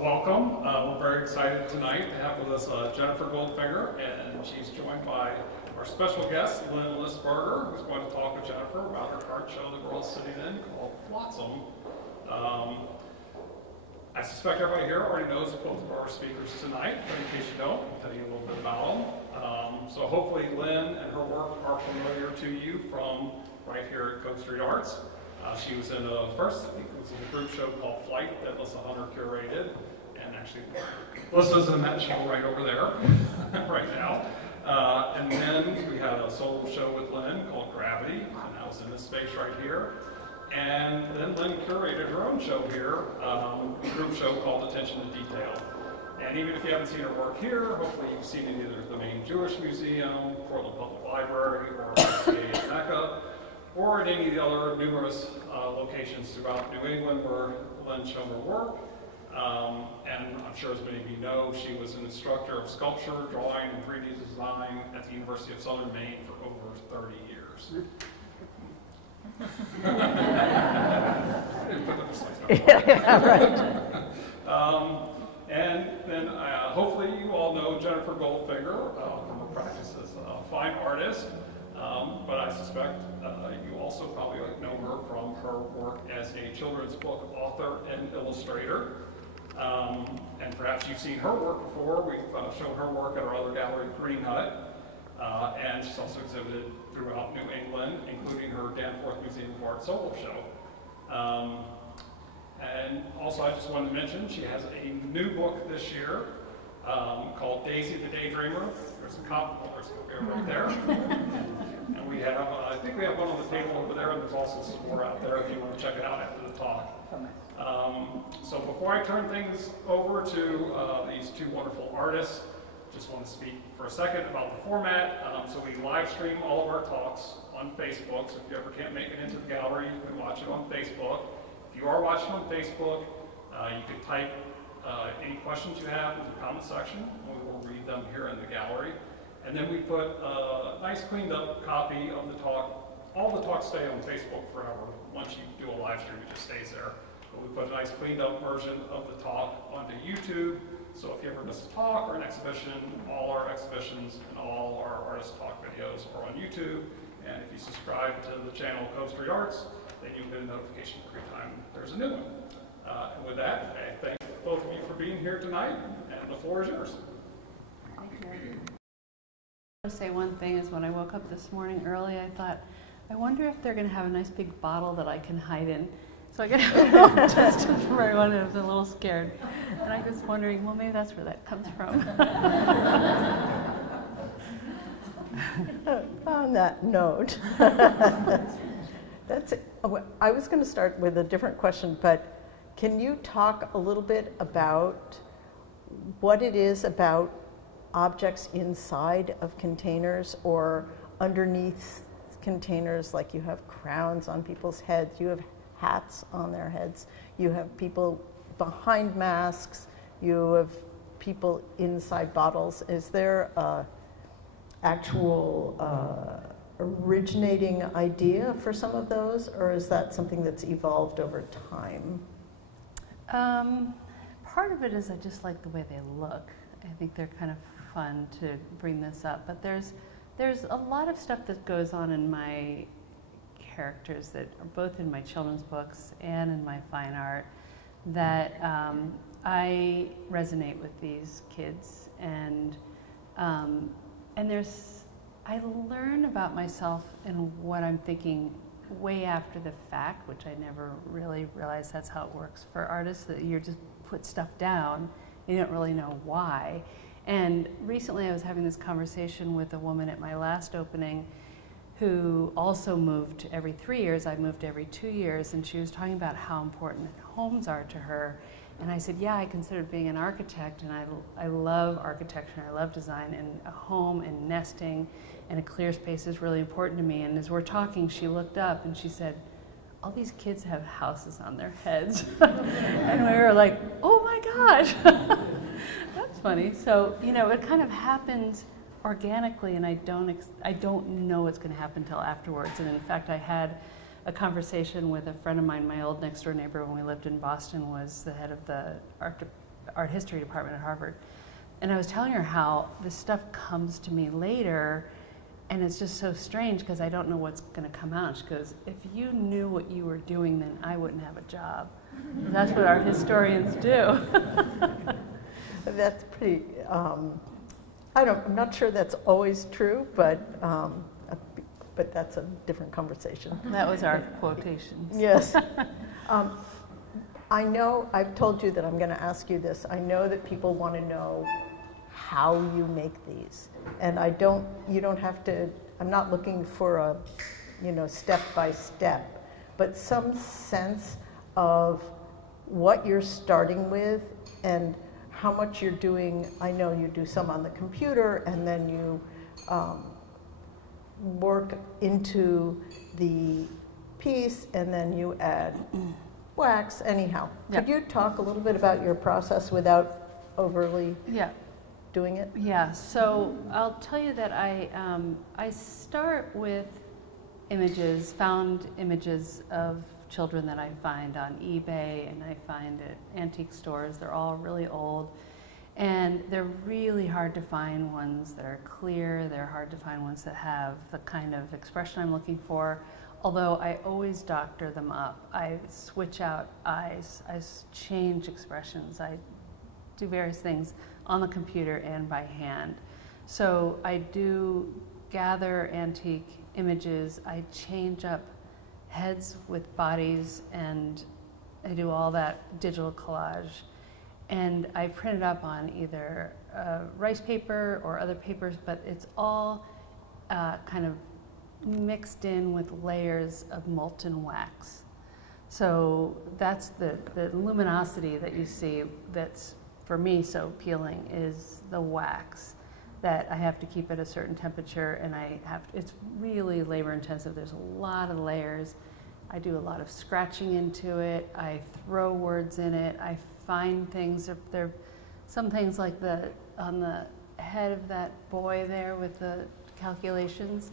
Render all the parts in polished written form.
welcome. We're very excited tonight to have with us Jennifer Goldfinger, and she's joined by our special guest, Lin Lisberger, who's going to talk with Jennifer about her current show the girls sitting in called Flotsam. I suspect everybody here already knows both of our speakers tonight, but in case you don't, I'll tell you a little bit about them. So hopefully Lin and her work are familiar to you from right here at Cove Street Arts. She was in a first, I think it was a group show called Flight that Lissa Hunter curated, and actually Lissa's in that show right over there right now. And then we had a solo show with Lin called Gravity, and that was in this space right here. And then Lin curated her own show here, a group show called Attention to Detail. And even if you haven't seen her work here, hopefully you've seen it either at the main Jewish Museum, Portland Public Library, or at Mecca, or at any of the other numerous locations throughout New England where Lin's shown her work. And I'm sure as many of you know, she was an instructor of sculpture, drawing, and 3D design at the University of Southern Maine for over 30 years. I didn't put that this like that. Yeah, right. And then hopefully you all know Jennifer Goldfinger from her practice as a fine artist, but I suspect you also probably know her from her work as a children's book author and illustrator. And perhaps you've seen her work before. We've shown her work at our other gallery, Green Hut. And she's also exhibited throughout New England, including her Danforth Museum of Art solo show. And also I just wanted to mention she has a new book this year called Daisy the Daydreamer. There's a copy, there's a right there. And we have, I think we have one on the table over there, and there's also some more out there if you want to check it out after the talk. So before I turn things over to these two wonderful artists, just want to speak for a second about the format. So we live stream all of our talks on Facebook, so if you ever can't make it into the gallery, you can watch it on Facebook. If you are watching on Facebook, you can type any questions you have in the comment section, and we will read them here in the gallery. And then we put a nice cleaned up copy of the talk. All the talks stay on Facebook forever. Once you do a live stream, it just stays there. But we put a nice cleaned up version of the talk onto YouTube. So if you ever miss a talk or an exhibition, all our exhibitions and all our artist talk videos are on YouTube. And if you subscribe to the channel Cove Street Arts, then you get a notification every time there's a new one. And with that, I thank both of you for being here tonight, and the floor is yours. Thank you. I want to say one thing is when I woke up this morning early, I thought, I wonder if they're going to have a nice big bottle that I can hide in. So I got a just for everyone. I was a little scared. And I was wondering, well, maybe that's where that comes from. On that note, I was going to start with a different question, but can you talk a little bit about what it is about objects inside of containers or underneath containers, like you have crowns on people's heads, you have hats on their heads, you have people behind masks, you have people inside bottles. Is there a actual originating idea for some of those, or is that something that's evolved over time? Part of it is I just like the way they look. I think they're kind of fun to bring this up, but there's a lot of stuff that goes on in my characters that are both in my children's books and in my fine art that I resonate with these kids, and I learn about myself and what I'm thinking way after the fact, which I never really realized that's how it works for artists, that you just put stuff down, you don't really know why. And recently I was having this conversation with a woman at my last opening who also moved every 3 years. I moved every 2 years, and she was talking about how important homes are to her. And I said, yeah, I considered being an architect, and I love architecture, I love design, and a home and nesting and a clear space is really important to me. And as we're talking, she looked up and she said, all these kids have houses on their heads. And we were like, oh my gosh, that's funny. So, you know, it kind of happens organically, and I don't know what's going to happen until afterwards. And in fact, I had a conversation with a friend of mine. My old next door neighbor when we lived in Boston was the head of the art history department at Harvard. And I was telling her how this stuff comes to me later, and it's just so strange because I don't know what's going to come out. She goes, if you knew what you were doing, then I wouldn't have a job. That's what art historians do. That's pretty, I'm not sure that's always true, but that's a different conversation. That was our quotation. Yes. I know, I've told you that I'm going to ask you this. I know that people want to know how you make these. And you don't have to, I'm not looking for a, step by step, but some sense of what you're starting with and how much you're doing. I know you do some on the computer, and then you work into the piece, and then you add wax. Anyhow, could you talk a little bit about your process without overly doing it? Yeah, so I'll tell you that I start with images, found images of children that I find on eBay and I find at antique stores. They're all really old, and they're really hard to find ones that are clear. They're hard to find ones that have the kind of expression I'm looking for, although I always doctor them up. I switch out eyes, I change expressions, I do various things on the computer and by hand. So I do gather antique images, I change up heads with bodies, and I do all that digital collage. And I print it up on either rice paper or other papers, but it's all kind of mixed in with layers of molten wax. So that's the luminosity that you see that's, for me, so appealing, is the wax that I have to keep at a certain temperature, and it's really labor intensive. There's a lot of layers. I do a lot of scratching into it. I throw words in it. I find things. There are some things like on the head of that boy there with the calculations.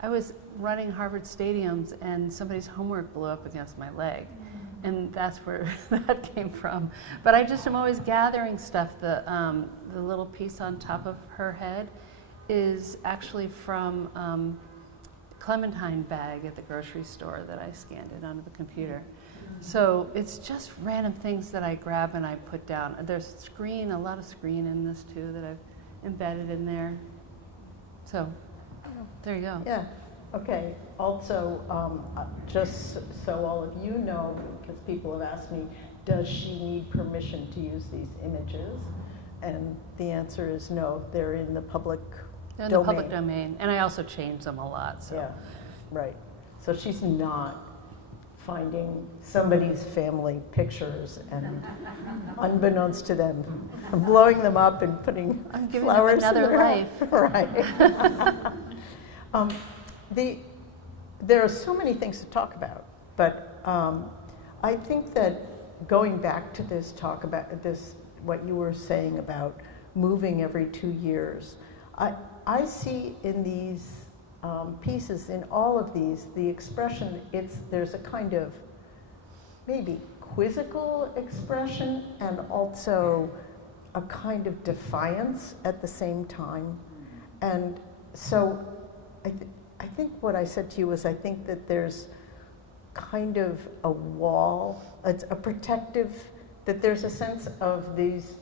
I was running Harvard stadiums and somebody's homework blew up against my leg. And that's where that came from. But I just am always gathering stuff. The little piece on top of her head is actually from Clementine bag at the grocery store that I scanned it onto the computer. So it's just random things that I grab and I put down. There's a lot of screen in this too that I've embedded in there. So there you go. Yeah. Okay. Also, just so all of you know, because people have asked me, does she need permission to use these images? And the answer is no. They're in the public domain. The public domain. And I also change them a lot. So. Yeah, right. So she's not finding somebody's family pictures and, unbeknownst to them, blowing them up and putting flowers them another life. Right. There are so many things to talk about, but I think that going back to this talk about this, what you were saying about moving every 2 years, I see in these pieces, in all of these, the expression, there's a kind of maybe quizzical expression and also a kind of defiance at the same time. And so I think what I said to you was I think that there's kind of a wall, it's a protective, that there's a sense of these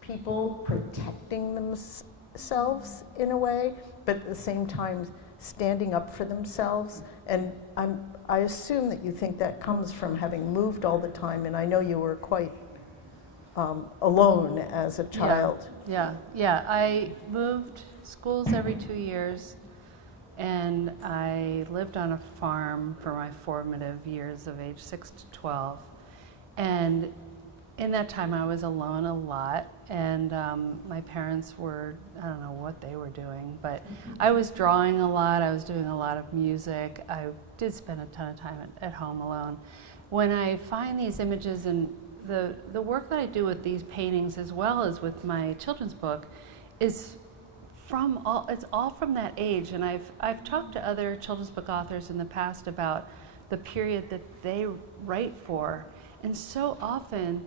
people protecting themselves in a way, but at the same time standing up for themselves. And I assume that you think that comes from having moved all the time, and I know you were quite alone as a child. Yeah. I moved schools every 2 years, and I lived on a farm for my formative years of age 6 to 12. And in that time I was alone a lot, and my parents were, I don't know what they were doing, but I was drawing a lot, I was doing a lot of music. I did spend a ton of time at home alone. When I find these images, and the work that I do with these paintings as well as with my children's book is it's all from that age. And I've talked to other children's book authors in the past about the period that they write for, and so often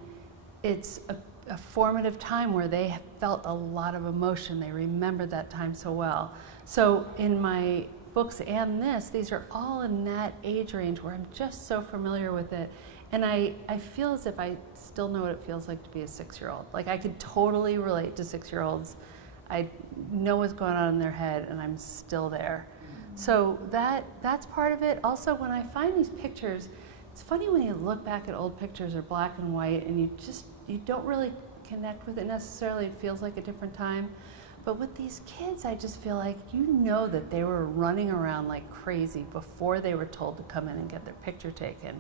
it's a formative time where they felt a lot of emotion. They remembered that time so well. So in my books and these are all in that age range where I'm just so familiar with it. And I feel as if I still know what it feels like to be a 6-year-old. Like I could totally relate to 6-year-olds. I know what's going on in their head and I'm still there. So that's part of it. Also, when I find these pictures, it's funny when you look back at old pictures or black and white and you don't really connect with it necessarily. It feels like a different time. But with these kids, I just feel like you know that they were running around like crazy before they were told to come in and get their picture taken.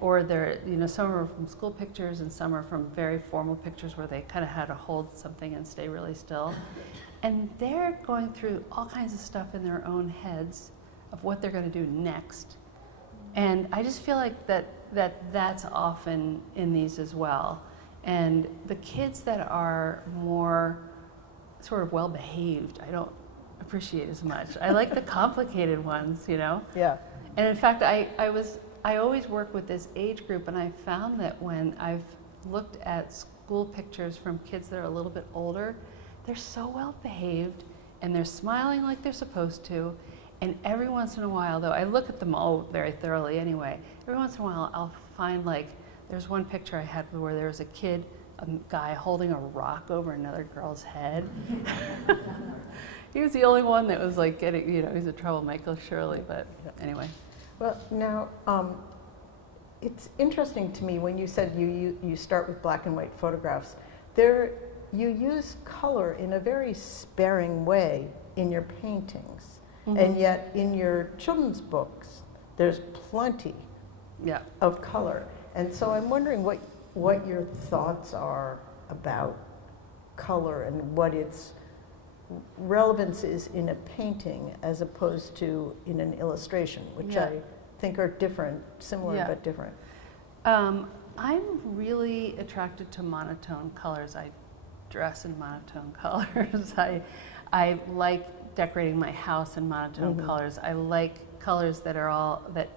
Or they're, some are from school pictures and some are from very formal pictures where they kind of had to hold something and stay really still. And they're going through all kinds of stuff in their own heads of what they're going to do next. And I just feel like that's often in these as well. And the kids that are more sort of well-behaved, I don't appreciate as much. I like the complicated ones, Yeah. And in fact, I always work with this age group, and I found that when I've looked at school pictures from kids that are a little bit older, they're so well behaved and they're smiling like they're supposed to. And every once in a while, though, I look at them all very thoroughly anyway, every once in a while I'll find, like, there's one picture I had where there was a guy holding a rock over another girl's head. He was the only one that was like getting, he's a troublemaker, surely, but anyway. Well, now, it's interesting to me when you said you start with black and white photographs. You use color in a very sparing way in your paintings, and yet in your children's books, there's plenty of color. And so I'm wondering what your thoughts are about color and what its relevance is in a painting as opposed to in an illustration, which I think are different, similar but different. I'm really attracted to monotone colors. I dress in monotone colors. I like decorating my house in monotone colors. I like colors that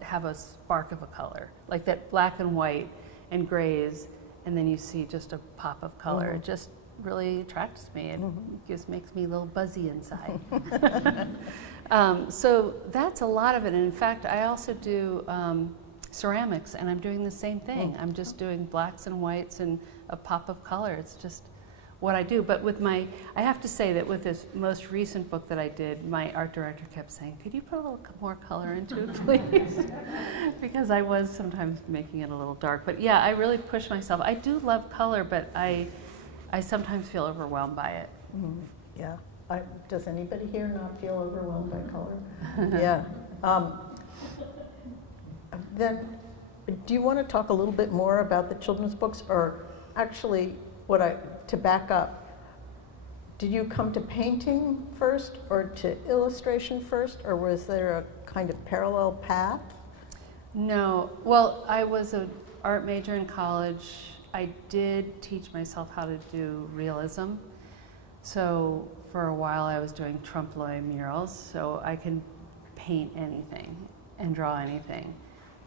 have a spark of a color, like that black and white and grays, and then you see just a pop of color. It just really attracts me. It just makes me a little buzzy inside. So that's a lot of it. And in fact, I also do ceramics, and I'm doing the same thing. I'm just doing blacks and whites and a pop of color. It's just what I do. But I have to say that with this most recent book that I did, my art director kept saying, could you put a little more color into it, please? Because I was sometimes making it a little dark. But yeah, I really push myself. I do love color, but I sometimes feel overwhelmed by it. Yeah. Does anybody here not feel overwhelmed by color? Yeah. Then, do you want to talk a little bit more about the children's books, or actually, to back up, did you come to painting first, or to illustration first, or was there a kind of parallel path? No. Well, I was an art major in college. I did teach myself how to do realism. So for a while I was doing trompe-l'oeil murals, so I can paint anything and draw anything,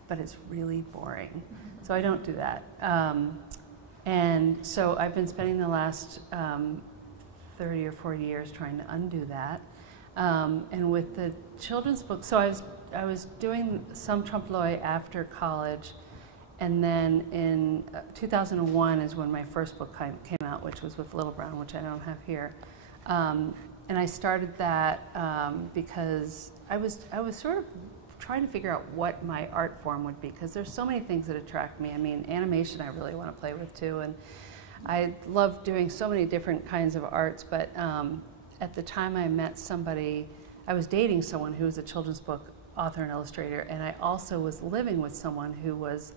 but it's really boring. So I don't do that. And so I've been spending the last 30 or 40 years trying to undo that. And with the children's book, so I was doing some trompe-l'oeil after college, and then in 2001 is when my first book came out, which was with Little Brown, which I don't have here. And I started that because I was sort of trying to figure out what my art form would be, because there's so many things that attract me. I mean, animation I really want to play with too, and I love doing so many different kinds of arts, but at the time I met somebody, I was dating someone who was a children's book author and illustrator, and I also was living with someone who was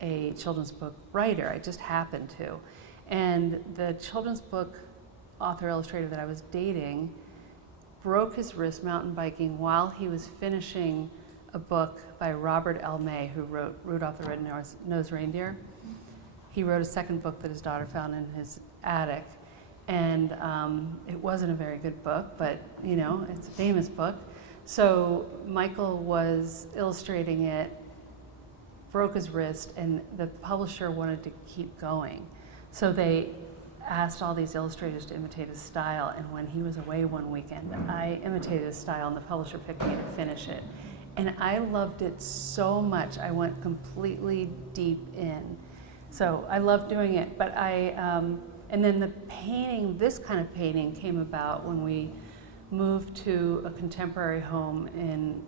a children's book writer. I just happened to. And the children's book author illustrator that I was dating broke his wrist mountain biking while he was finishing a book by Robert L. May, who wrote Rudolph the Red-Nosed Reindeer. He wrote a second book that his daughter found in his attic. And it wasn't a very good book, but it's a famous book. So Michael was illustrating it, broke his wrist, and the publisher wanted to keep going. So they asked all these illustrators to imitate his style, and when he was away one weekend, I imitated his style, and the publisher picked me to finish it. And I loved it so much. I went completely deep in. So I loved doing it, but and then the painting, this kind of painting came about when we moved to a contemporary home in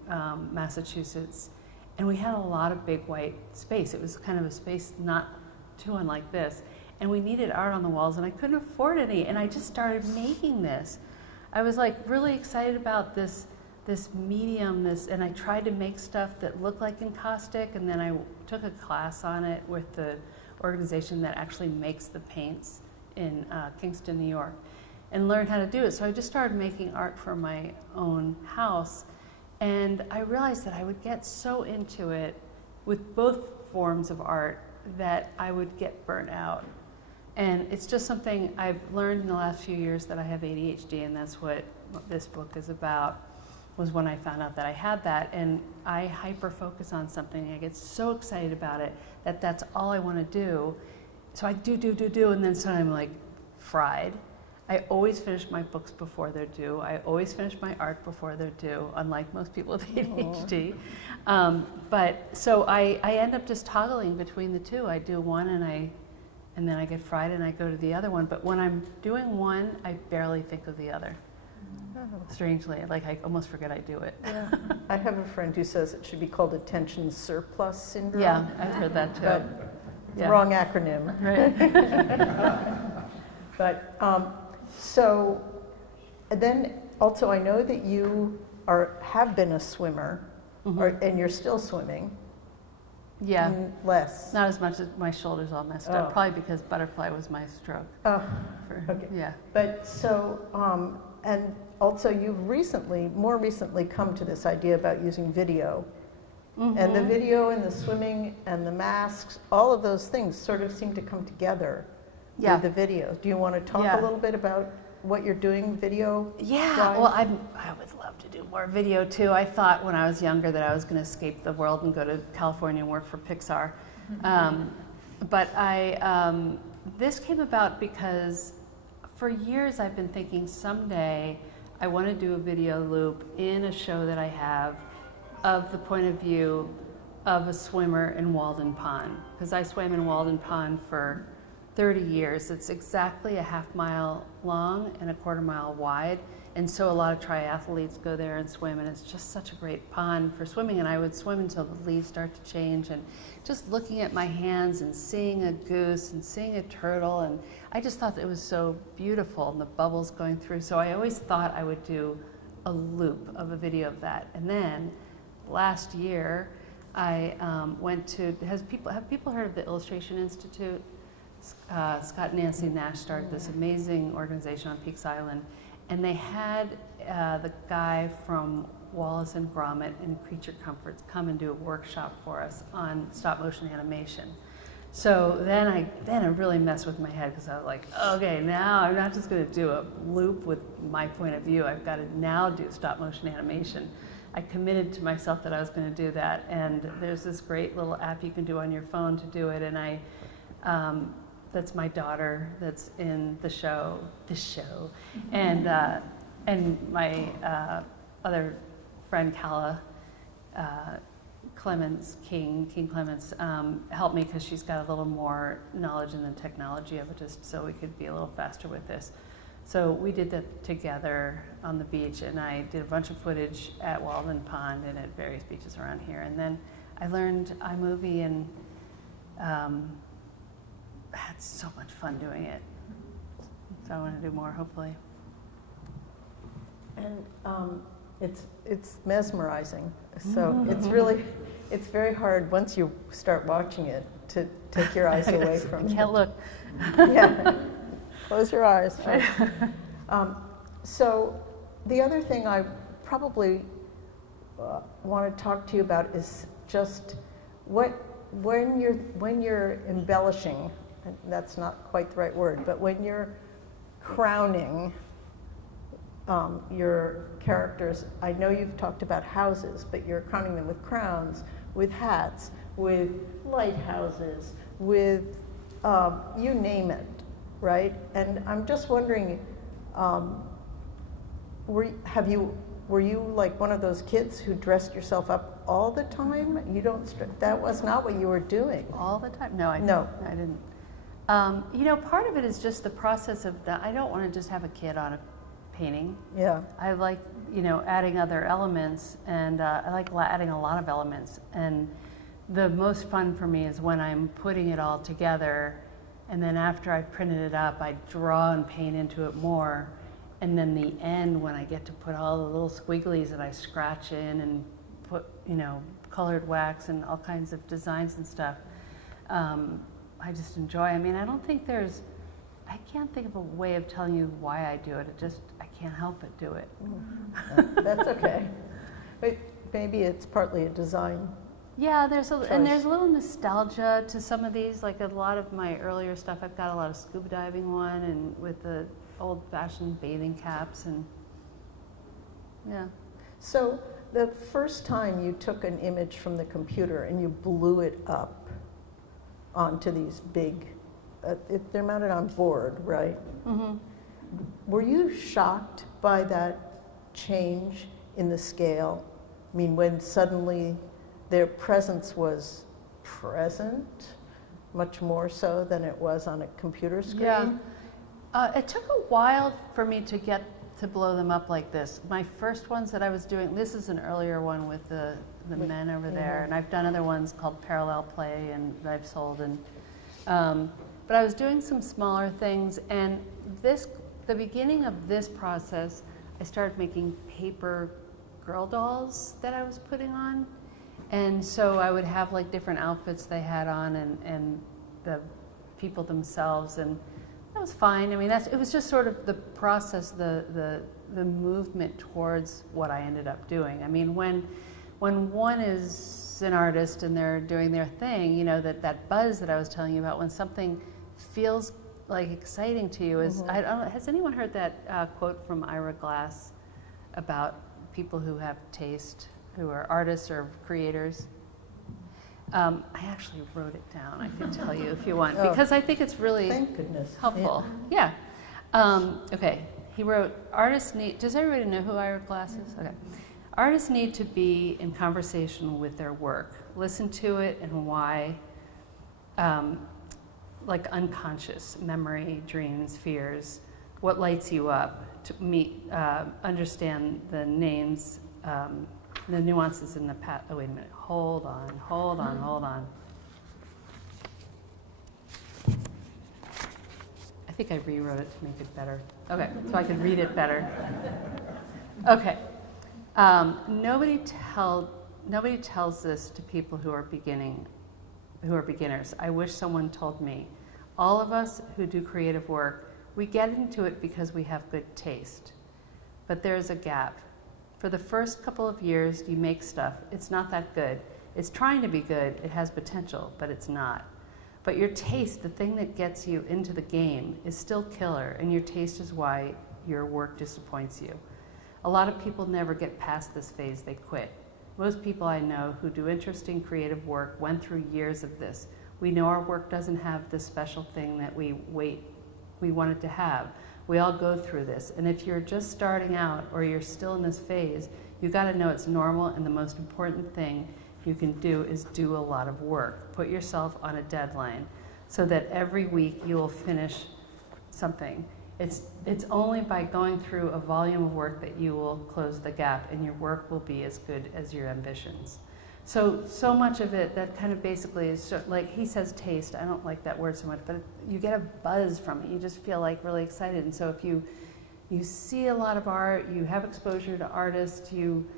Massachusetts, and we had a lot of big white space. It was kind of a space not too unlike this. And we needed art on the walls, and I couldn't afford any, and I just started making this. I was like really excited about this medium, and I tried to make stuff that looked like encaustic, and then I took a class on it with the organization that actually makes the paints in Kingston, New York, and learned how to do it. So I just started making art for my own house, and I realized that I would get so into it with both forms of art that I would get burnt out. And it's just something I've learned in the last few years, that I have ADHD, and that's what this book is about, was when I found out that I had that. And I hyper-focus on something, I get so excited about it that that's all I want to do. So I do, and then suddenly I'm like fried. I always finish my books before they're due. I always finish my art before they're due, unlike most people with ADHD. But so I end up just toggling between the two. I do one, and then I get fried and I go to the other one. But when I'm doing one, I barely think of the other. Strangely, like I almost forget I do it. Yeah. I have a friend who says it should be called attention surplus syndrome. Yeah, I've heard that too. But yeah. Wrong acronym. Right. But so then also I know that you have been a swimmer, and you're still swimming. Yeah. Less. Not as much as my shoulders all messed up. Probably because butterfly was my stroke. Oh, okay. Yeah. But so, and also you've more recently come to this idea about using video. And the video and the swimming and the masks, all of those things sort of seem to come together with the video. Do you want to talk a little bit about what you're doing video? Yeah, well, I would love to do more video too. I thought when I was younger that I was going to escape the world and go to California and work for Pixar. But this came about because for years I've been thinking someday I want to do a video loop in a show that I have of the point of view of a swimmer in Walden Pond. Because I swam in Walden Pond for 30 years. It's exactly a half-mile long and a quarter-mile wide. And so a lot of triathletes go there and swim, and it's just such a great pond for swimming. And I would swim until the leaves start to change, and just looking at my hands and seeing a goose and seeing a turtle, and I just thought it was so beautiful, and the bubbles going through. So I always thought I would do a loop of a video of that. And then last year, I went to, have people heard of the Illustration Institute? Scott and Nancy Nash started this amazing organization on Peaks Island, and they had the guy from Wallace and Gromit and Creature Comforts come and do a workshop for us on stop motion animation. So then I really messed with my head, because I was like, okay, now I'm not just going to do a loop with my point of view. I've got to now do stop motion animation. I committed to myself that I was going to do that, and there's this great little app you can do on your phone to do it, and that's my daughter that's in this show, and my other friend Calla Clements, King Clements, helped me because she's got a little more knowledge in the technology of it, just so we could be a little faster with this. So we did that together on the beach, and I did a bunch of footage at Walden Pond and at various beaches around here. And then I learned iMovie, and had so much fun doing it. So I want to do more, hopefully. And it's mesmerizing. So it's very hard once you start watching it to take your eyes away from it. Can't look. Yeah. Close your eyes. So the other thing I probably want to talk to you about is just when you're embellishing, and that's not quite the right word, but when you're crowning your characters. I know you've talked about houses, but you're crowning them with crowns, with hats, with lighthouses, with you name it. right? And I'm just wondering, were you like one of those kids who dressed yourself up all the time? You don't. That was not what you were doing. All the time? No, I didn't. No. I didn't. You know, part of it is just the process of that. I don't want to just have a kid on a painting. Yeah. I like, you know, adding other elements, and I like adding a lot of elements. And the most fun for me is when I'm putting it all together, and then after I've printed it up, I draw and paint into it more. And then the end, when I get to put all the little squigglies that I scratch in and put, you know, colored wax and all kinds of designs and stuff, I just enjoy. I mean, I can't think of a way of telling you why I do it. I can't help but do it. That's okay. But maybe it's partly a design. Yeah, there's a little nostalgia to some of these. Like a lot of my earlier stuff, I've got a lot of scuba diving one, and with the old-fashioned bathing caps, and yeah. So the first time you took an image from the computer and you blew it up onto these big, they're mounted on board, right? Mm-hmm. Were you shocked by that change in the scale? I mean, when suddenly their presence was present, much more so than it was on a computer screen? Yeah. It took a while for me to get to blow them up like this. My first ones that I was doing, this is an earlier one with the men over there, and I've done other ones called Parallel Play and that I've sold. And but I was doing some smaller things, and the beginning of this process, I started making paper girl dolls that I was putting on. And so I would have like different outfits they had on, and the people themselves, and that was fine. I mean, it was just sort of the process, the movement towards what I ended up doing. I mean, when one is an artist and they're doing their thing, you know, that buzz that I was telling you about, when something feels like exciting to you is, I don't know, has anyone heard that quote from Ira Glass about people who have taste, who are artists or creators? I actually wrote it down. I can tell you if you want, because I think it's really Thank goodness. helpful. Yeah. Okay. He wrote, artists need, does everybody know who Ira Glass is? Okay. Artists need to be in conversation with their work. Listen to it and why, like unconscious memory, dreams, fears, what lights you up, to understand the names, the nuances in the path. Oh, wait a minute. Hold on. I think I rewrote it to make it better. Okay, so I could read it better. Okay. Nobody tells this to people who are beginners. I wish someone told me. All of us who do creative work, we get into it because we have good taste. But there's a gap. For the first couple of years you make stuff, it's not that good. It's trying to be good, it has potential, but it's not. But your taste, the thing that gets you into the game, is still killer, and your taste is why your work disappoints you. A lot of people never get past this phase, they quit. Most people I know who do interesting creative work went through years of this. We know our work doesn't have this special thing that we want it to have. We all go through this, and if you're just starting out or you're still in this phase, you got to know it's normal, and the most important thing you can do is do a lot of work. Put yourself on a deadline so that every week you will finish something. It's only by going through a volume of work that you will close the gap, and your work will be as good as your ambitions. So much of it, that kind of basically is, like he says taste, I don't like that word so much, but you get a buzz from it. You just feel like really excited. And so if you see a lot of art, you have exposure to artists, you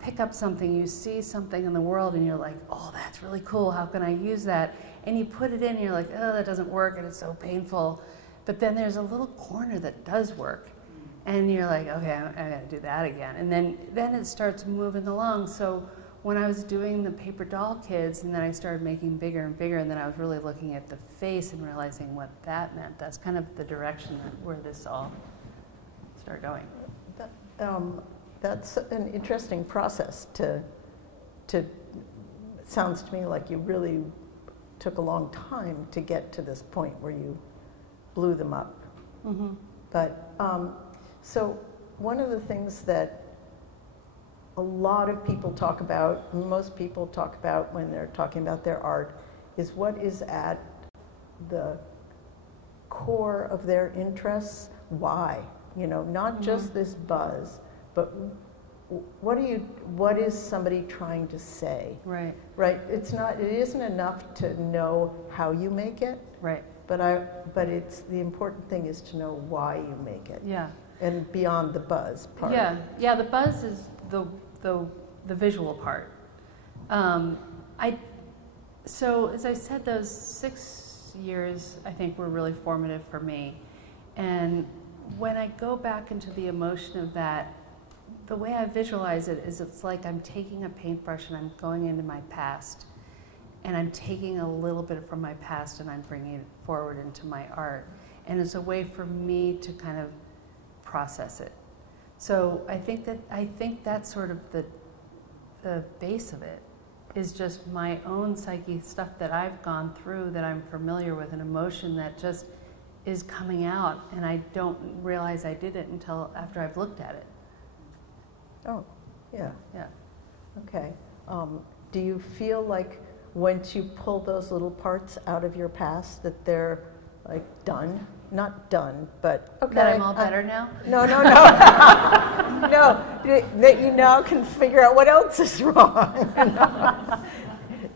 pick up something, you see something in the world, and you're like, oh, that's really cool, how can I use that? And you put it in, and you're like, oh, that doesn't work, and it's so painful. But then there's a little corner that does work. And you're like, okay, I gotta do that again. And then it starts moving along. So when I was doing the paper doll kids, and then I started making bigger and bigger, and then I was really looking at the face and realizing what that meant. That's kind of the direction where this all started going. That's an interesting process to, it sounds to me like you really took a long time to get to this point where you blew them up. Mm-hmm. But, so one of the things that a lot of people talk about, most people talk about when they're talking about their art, is what is at the core of their interests. Why? You know, not just this buzz, but what is somebody trying to say? Right. Right. It isn't enough to know how you make it. Right. But it's the important thing is to know why you make it. Yeah. And beyond the buzz part. Yeah. Yeah. The buzz is the visual part. So as I said, those 6 years I think were really formative for me, and when I go back into the emotion of that, the way I visualize it is it's like I'm taking a paintbrush and I'm going into my past, and I'm taking a little bit from my past and I'm bringing it forward into my art, and it's a way for me to kind of process it. So I think that's sort of the base of it, is just my own psyche, stuff that I've gone through that I'm familiar with, an emotion that just is coming out, and I don't realize I did it until after I've looked at it. Oh, yeah. Yeah. Okay. Do you feel like once you pull those little parts out of your past that they're like done? Not done, but okay. That I'm all better now? No. No, that you now can figure out what else is wrong.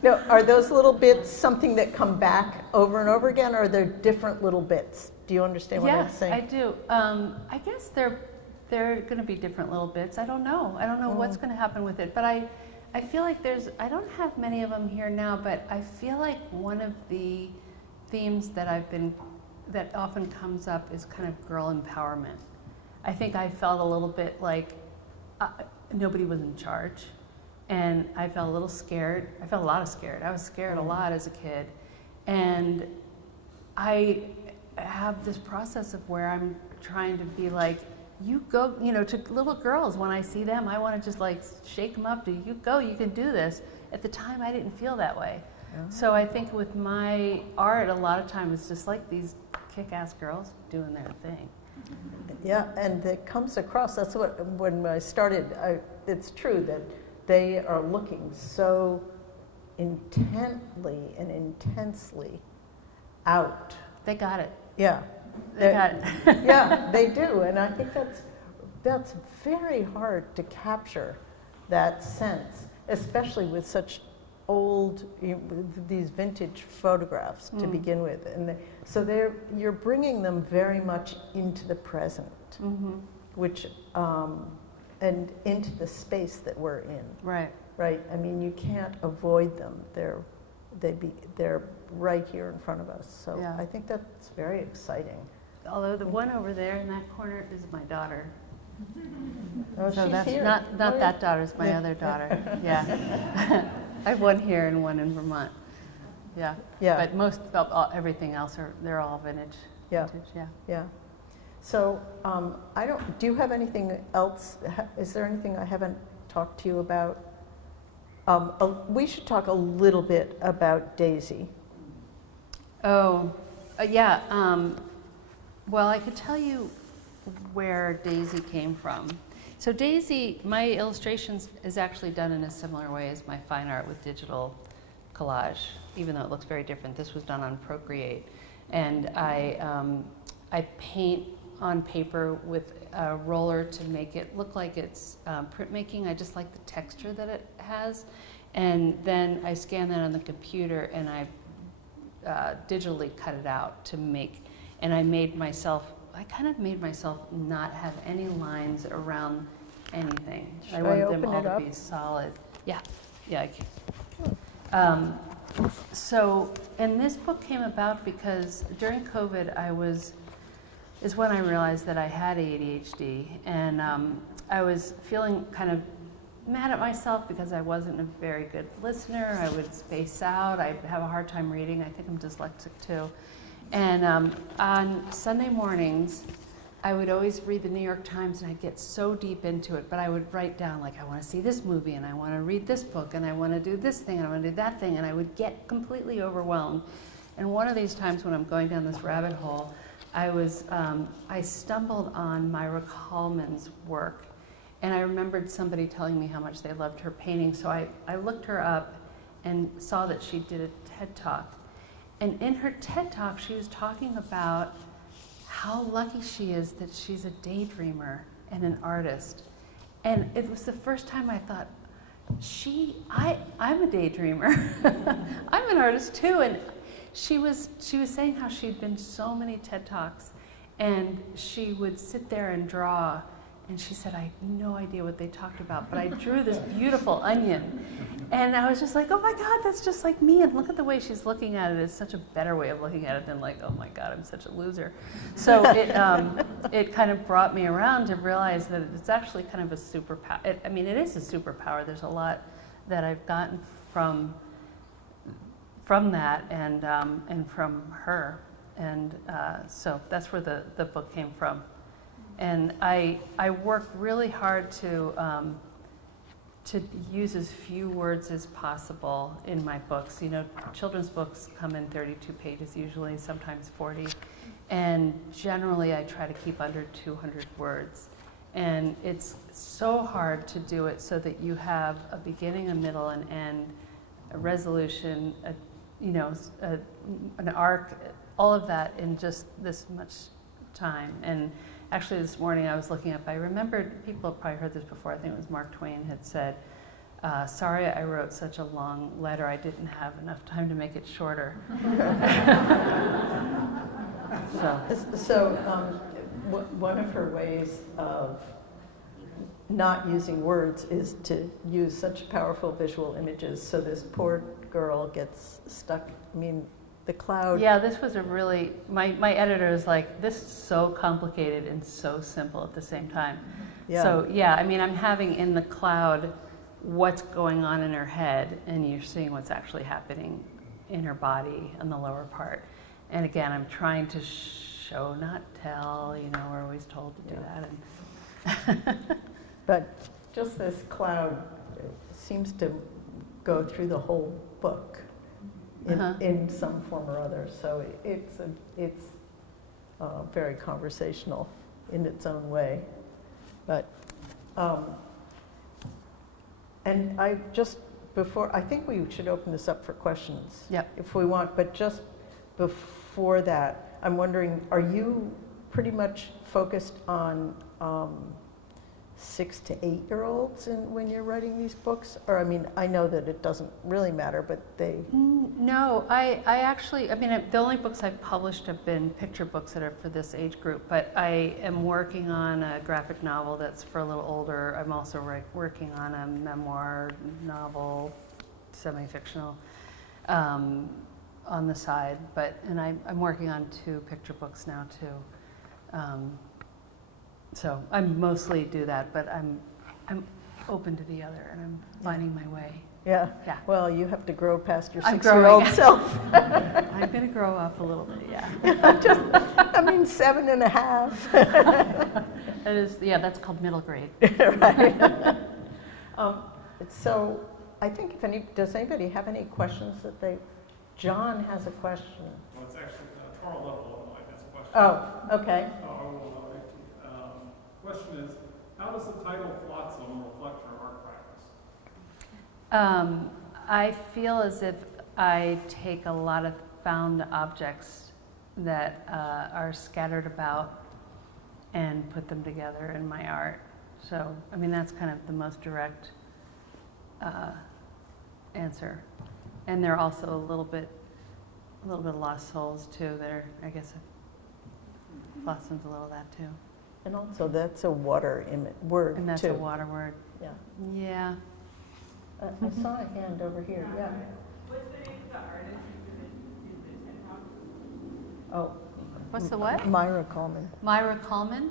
No, are those little bits something that come back over and over again, or are there different little bits? Do you understand what I'm saying? Yes, I do. I guess they're going to be different little bits. I don't know. I don't know what's going to happen with it. But I feel like I don't have many of them here now, but I feel like one of the themes that often comes up is kind of girl empowerment. I think I felt a little bit like nobody was in charge, and I felt a little scared. I felt a lot of scared. I was scared a lot as a kid, and I have this process of where I'm trying to be like, you go, to little girls, when I see them, I want to just like shake them up to, you go, you can do this. At the time, I didn't feel that way. So I think with my art, a lot of times it's just like these kick-ass girls doing their thing. Yeah, and it comes across, that's what, when I started, it's true that they are looking so intently and intensely out. They got it. Yeah. They got it. Yeah, they do, and I think that's very hard to capture that sense, especially with such old, these vintage photographs to begin with, and so you're bringing them very much into the present, which and into the space that we're in. Right. Right. I mean, you can't avoid them. They're right here in front of us. So Yeah. I think that's very exciting. Although the one over there in that corner is my daughter. Oh, So she's that's here. not that daughter, it's my other daughter. Yeah. I have one here and one in Vermont. Yeah. Yeah. But everything else they're all vintage. Yeah. Vintage, yeah. Yeah. So do you have anything else? Is there anything I haven't talked to you about? We should talk a little bit about Daisy. Oh, yeah. Well, I could tell you where Daisy came from. So Daisy, my illustrations is actually done in a similar way as my fine art with digital collage, even though it looks very different. This was done on Procreate. And I paint on paper with a roller to make it look like it's printmaking. I just like the texture that it has. And then I scan that on the computer and I digitally cut it out to make, and I kind of made myself not have any lines around anything. I wanted them all to be solid. Yeah, I can. So, and this book came about because during COVID is when I realized that I had ADHD, and I was feeling kind of mad at myself because I wasn't a very good listener. I would space out. I have a hard time reading. I think I'm dyslexic too. And on Sunday mornings, I would always read the New York Times and I'd get so deep into it, but I would write down like, I want to see this movie and I want to read this book and I want to do this thing and I want to do that thing, and I would get completely overwhelmed. And one of these times when I'm going down this rabbit hole, I stumbled on Myra Coleman's work, and I remembered somebody telling me how much they loved her painting, so I looked her up and saw that she did a TED Talk. And in her TED Talk, she was talking about how lucky she is that she's a daydreamer and an artist. And it was the first time I thought, I'm a daydreamer. I'm an artist too. And she was saying how she'd been to so many TED Talks, and she would sit there and draw, and she said, I had no idea what they talked about, but I drew this beautiful onion. And I was just like, oh my God, that's just like me. And look at the way she's looking at it. It's such a better way of looking at it than like, oh my God, I'm such a loser. So it kind of brought me around to realize that it's actually kind of a superpower. I mean, it is a superpower. There's a lot that I've gotten from that and from her. And so that's where the book came from. And I work really hard to use as few words as possible in my books. You know, children's books come in 32 pages usually, sometimes 40. And generally I try to keep under 200 words. And it's so hard to do it so that you have a beginning, a middle, an end, a resolution, an arc, all of that in just this much time. And actually this morning I was looking up, I remembered, people have probably heard this before, I think it was Mark Twain had said, sorry I wrote such a long letter, I didn't have enough time to make it shorter. So one of her ways of not using words is to use such powerful visual images. So this poor girl gets stuck, I mean, the cloud. Yeah, this was a really, my editor is like, this is so complicated and so simple at the same time. Yeah. So yeah, I mean, I'm having in the cloud what's going on in her head, and you're seeing what's actually happening in her body on the lower part. And again, I'm trying to show, not tell, you know, we're always told to do that. And but just this cloud seems to go through the whole book. In some form or other, so it's very conversational in its own way. But and I think we should open this up for questions, if we want. But just before that, I'm wondering, are you pretty much focused on 6 to 8-year-olds when you're writing these books? Or, I mean, I know that it doesn't really matter, but they... No, I actually, I mean, the only books I've published have been picture books that are for this age group, but I am working on a graphic novel that's for a little older. I'm also working on a memoir novel, semi-fictional, on the side, and I'm working on 2 picture books now, too. So I mostly do that, but I'm open to the other, and I'm finding my way. Yeah. Yeah. Well, you have to grow past your 6-year-old self. I'm going to grow up a little bit. Yeah. I mean, 7.5. That is, yeah. That's called middle grade. Right. So I think does anybody have any questions that they? John has a question. Well, it's actually Carl Level has a question. Oh, okay. Question is, how does the title Flotsam reflect your art practice? I feel as if I take a lot of found objects that are scattered about and put them together in my art. So, I mean, that's kind of the most direct answer. And they're also a little bit lost souls too. They're, I guess, Flotsam's a little of that too. And also, that's a water word, and that's too. A water word. Yeah. Yeah. I saw a hand over here. Yeah. What's the name of the artist you did TED Talk? Oh. What's the what? Myra Coleman. Myra Coleman?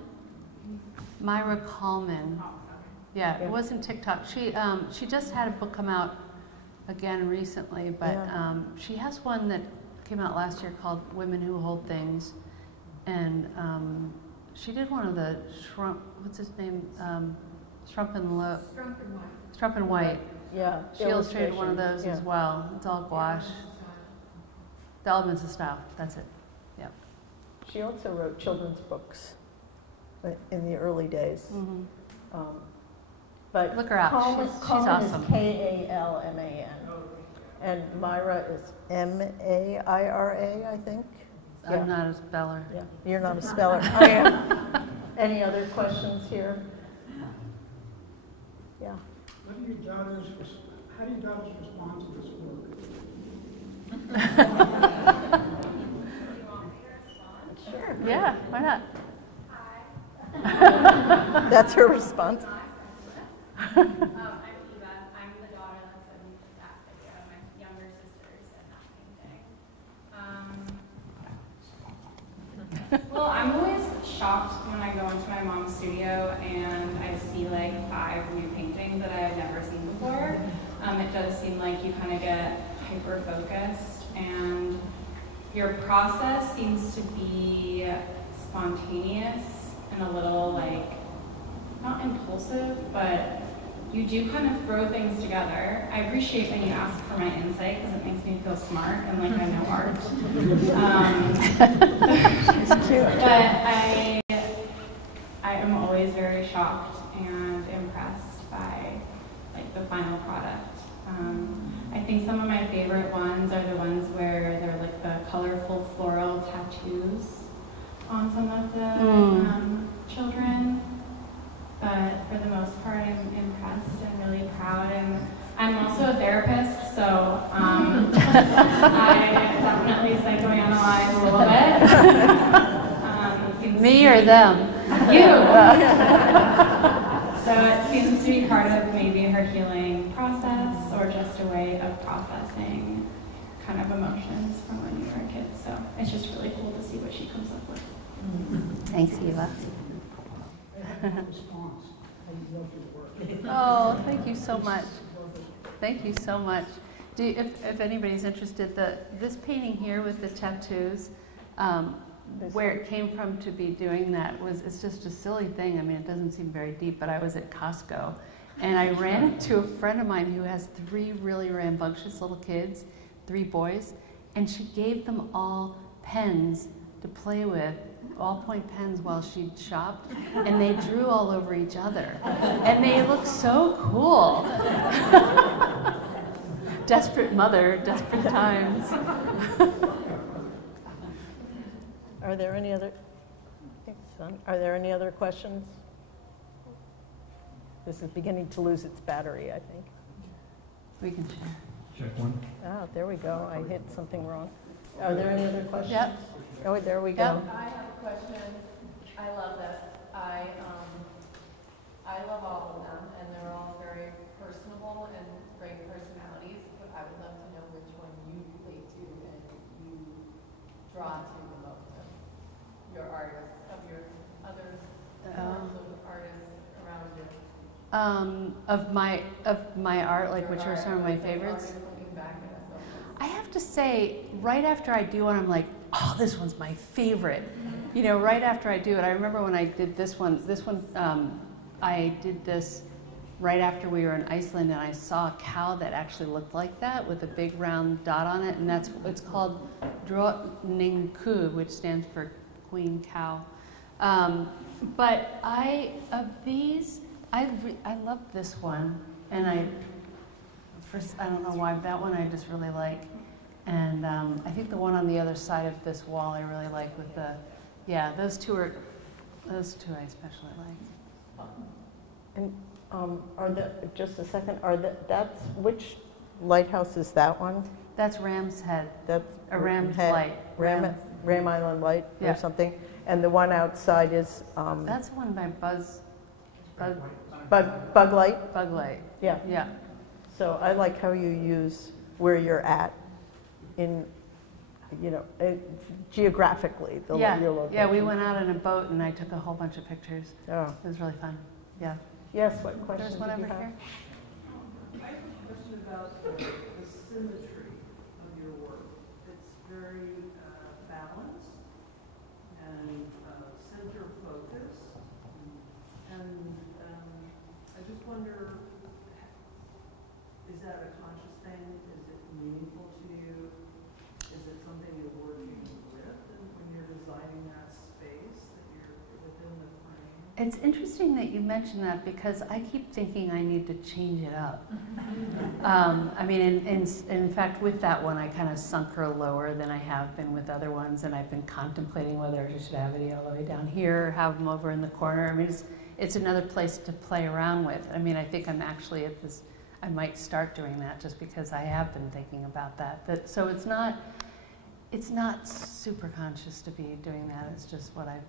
Myra Coleman. Yeah, it wasn't TikTok. She just had a book come out again recently, but she has one that came out last year called Women Who Hold Things, and she did one of the what's his name? Strump and White. Yeah. She illustrated one of those as well. It's all gouache. The Elements of Style. That's it. Yep. She also wrote children's books in the early days. Mhm. But Look her up. Kalman, She's Kalman awesome. is Kalman. And Myra is Maira, I think. I'm not a speller. Yeah, you're not a speller. I am. Any other questions here? Yeah. How do your daughters respond to this work? Sure. Yeah, why not? That's her response. I'm Eva. I'm the daughter that's in that video. My younger sister's in that painting. Well, I'm always shocked when I go into my mom's studio and I see like 5 new paintings that I've never seen before. It does seem like you kind of get hyper-focused, and your process seems to be spontaneous and a little like, not impulsive, but you do kind of throw things together. I appreciate when you ask for my insight because it makes me feel smart and like I know art. But I am always very shocked and impressed by like the final product. I think some of my favorite ones are the ones where they're like the colorful floral tattoos on some of the children. But for the most part, I'm impressed and really proud. And I'm also a therapist, so I definitely psychoanalyze a little bit. Me or them? You! So it seems to be part of maybe her healing process or just a way of processing kind of emotions from when you were a kid. So it's just really cool to see what she comes up with. Thanks, Eva. Response. I love your work. Oh, thank you so much. Thank you so much. If anybody's interested, this painting here with the tattoos, where it came from to be doing that it's just a silly thing. I mean, it doesn't seem very deep, but I was at Costco and I ran into a friend of mine who has 3 really rambunctious little kids, 3 boys, and she gave them all pens to play with, ballpoint pens, while she shopped, and they drew all over each other. And they look so cool. Desperate mother, desperate times. Are there any other? Are there any other questions? This is beginning to lose its battery, I think. We can share. Check one. Oh, there we go. I hit something wrong. Are there any other questions? Yep. Oh, there we go. Yep. I have a question. I love this. I love all of them, and they're all very personable and great personalities. But I would love to know which one you relate to and you draw to the most of your artists, of your other forms of artists around you. Of my art, like which are some of my favorites. Looking back at us. I have to say, right after I do one, I'm like, oh, this one's my favorite. You know, right after I do it. I remember when I did this one, I did this right after we were in Iceland, and I saw a cow that actually looked like that with a big round dot on it, and it's called Drottning Cove, which stands for Queen Cow. But I love this one, and I don't know why, that one I just really like. And I think the one on the other side of this wall I really like with those two I especially like. And just a second, that's which lighthouse is that one? That's Ram's Head. That's Ram's Light. Ram Island Light Yeah. or something. And the one outside is That's the one by Bug Light. Bug Light. Yeah. Yeah. So I like how you use where you're at in, geographically, your location. Yeah, we went out in a boat and I took a whole bunch of pictures. Oh. It was really fun. Yeah. Yes, what questions There's one did you over have? here. I have a question about the symmetry of your work. It's very balanced and center focused. And I just wonder, is that a conscious thing? Is it meaningful to you? Is it something you're working with when you're designing that It's interesting that you mentioned that because I keep thinking I need to change it up. I mean, in fact, with that one, I kind of sunk her lower than I have been with other ones, and I've been contemplating whether I should have it all the way down here or have them over in the corner. I mean, it's another place to play around with. I mean, I think I'm actually at this, I might start doing that just because I have been thinking about that. So it's not super conscious to be doing that. It's just what I.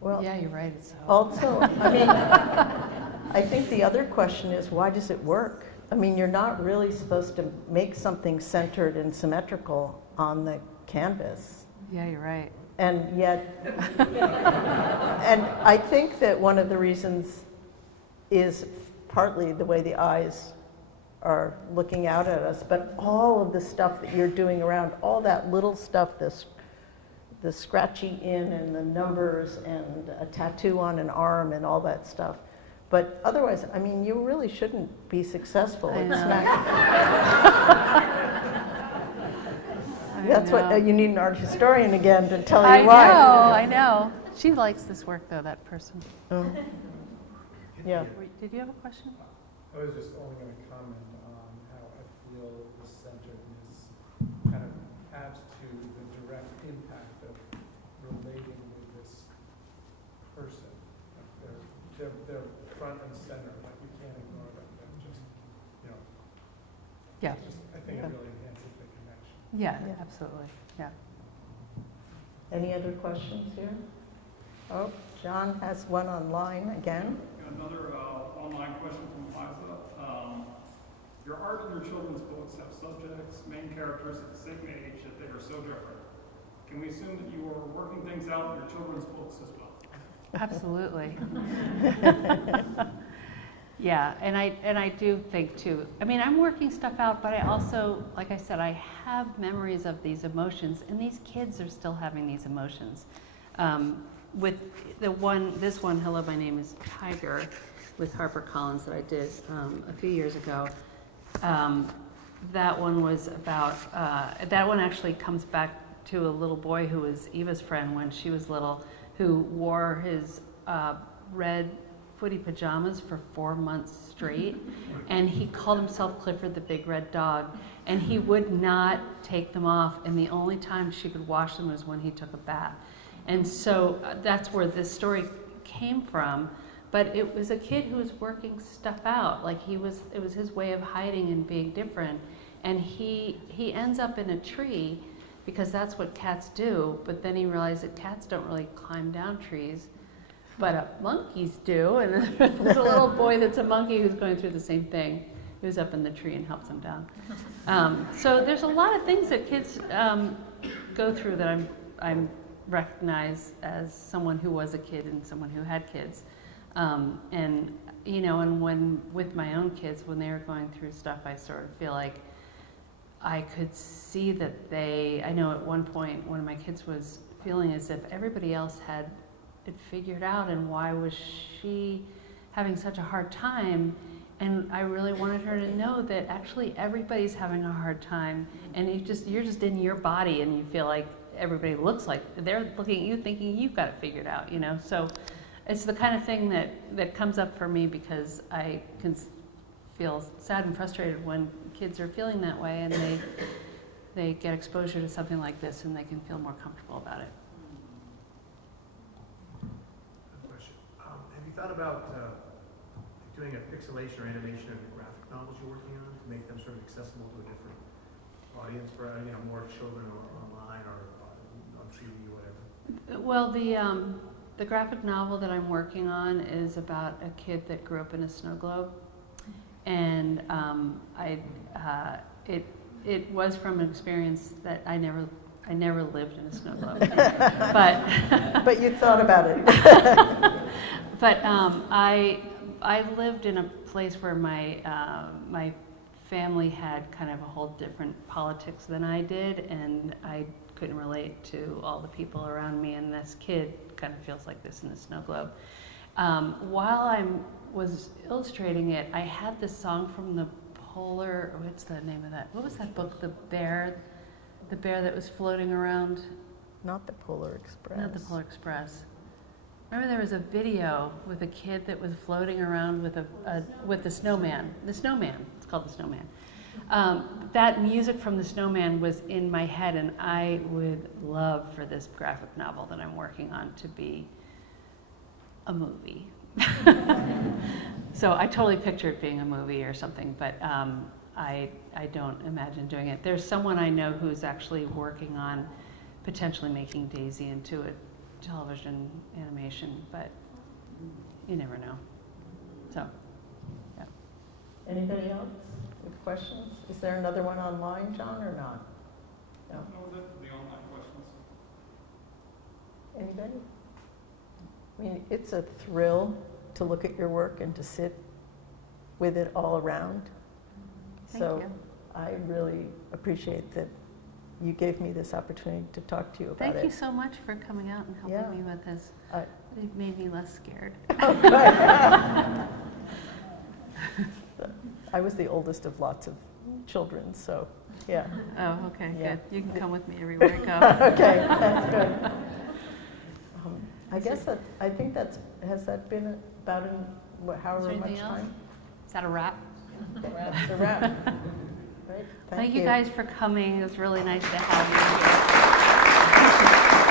Well, yeah, you're right. It's also, I mean, I think the other question is, why does it work? I mean, you're not really supposed to make something centered and symmetrical on the canvas. Yeah, you're right. And yet, and I think that one of the reasons is partly the way the eyes are looking out at us, but all of the stuff that you're doing around, all that little stuff, the scratchy in and the numbers and a tattoo on an arm and all that stuff. But otherwise, I mean, you really shouldn't be successful at smack. That's what you need an art historian again to tell you why. I know. She likes this work though, that person. Yeah. Did you have a question? I was just only going to comment on how I feel the centeredness kind of adds to the direct impact of relating with this person. Like they're front and center, like you can't ignore them. They're just, you know. Yeah. I think it really enhances the connection. Yeah, absolutely. Yeah. Any other questions here? Oh, John has one online again. Another online question from Liza. Your art and your children's books have subjects, main characters at the same age, that they are so different. Can we assume that you are working things out in your children's books as well? Absolutely. Yeah, and I do think too. I mean, I'm working stuff out, but I also, like I said, I have memories of these emotions, and these kids are still having these emotions. With this one, Hello, My Name is Tiger, with HarperCollins that I did a few years ago. That one was about, that one actually comes back to a little boy who was Eva's friend when she was little, who wore his red footy pajamas for 4 months straight, and he called himself Clifford the Big Red Dog, and he would not take them off, and the only time she could wash them was when he took a bath. And so that's where this story came from. But it was a kid who was working stuff out. Like it was his way of hiding and being different. And he ends up in a tree because that's what cats do. But then he realized that cats don't really climb down trees, but monkeys do. And there's a little boy that's a monkey who's going through the same thing. He was up in the tree and helps him down. So there's a lot of things that kids go through that I'm recognize as someone who was a kid and someone who had kids. And you know, and when with my own kids, when they were going through stuff, I sort of feel like I could see that I know at one point one of my kids was feeling as if everybody else had it figured out, and why was she having such a hard time? And I really wanted her to know that actually everybody's having a hard time, and you're just in your body, and you feel like everybody looks like they're looking at you thinking you've got it figured out, you know. So it's the kind of thing that comes up for me because I can feel sad and frustrated when kids are feeling that way, and they get exposure to something like this and they can feel more comfortable about it. Good question. Have you thought about doing a pixelation or animation of the graphic novels you're working on to make them sort of accessible to a different audience, for more children or online or on TV or whatever? Well, the graphic novel that I'm working on is about a kid that grew up in a snow globe, and it was from an experience that I never lived in a snow globe, but you thought about it. But I lived in a place where my family had kind of a whole different politics than I did, and I couldn't relate to all the people around me, and this kid kind of feels like this in the snow globe. While I was illustrating it, I had this song from the Polar, what's the name of that? What was that book? The bear that was floating around? Not the Polar Express. Not the Polar Express. remember there was a video with a kid that was floating around with the snowman. The snowman. It's called the snowman. That music from the snowman was in my head, and I would love for this graphic novel that I'm working on to be a movie. So I totally picture it being a movie or something, but I don't imagine doing it. There's someone I know who's actually working on potentially making Daisy into a television animation, but you never know. So, yeah. Anybody else with questions? Is there another one online, John, or not? No. No, that's the online questions. Anybody? I mean, it's a thrill to look at your work and to sit with it all around. Thank So you. I really appreciate that you gave me this opportunity to talk to you about it. Thank you so much for coming out and helping me with this. It made me less scared. Oh, right. I was the oldest of lots of children, so yeah. Oh, okay, Yeah. good. You can come with me everywhere I go. Okay, that's good. I guess that, I think that's, has that been about in however Is there much anything else? time? Is that a wrap? That's a wrap. Right, Thank you guys for coming. It was really nice to have you here.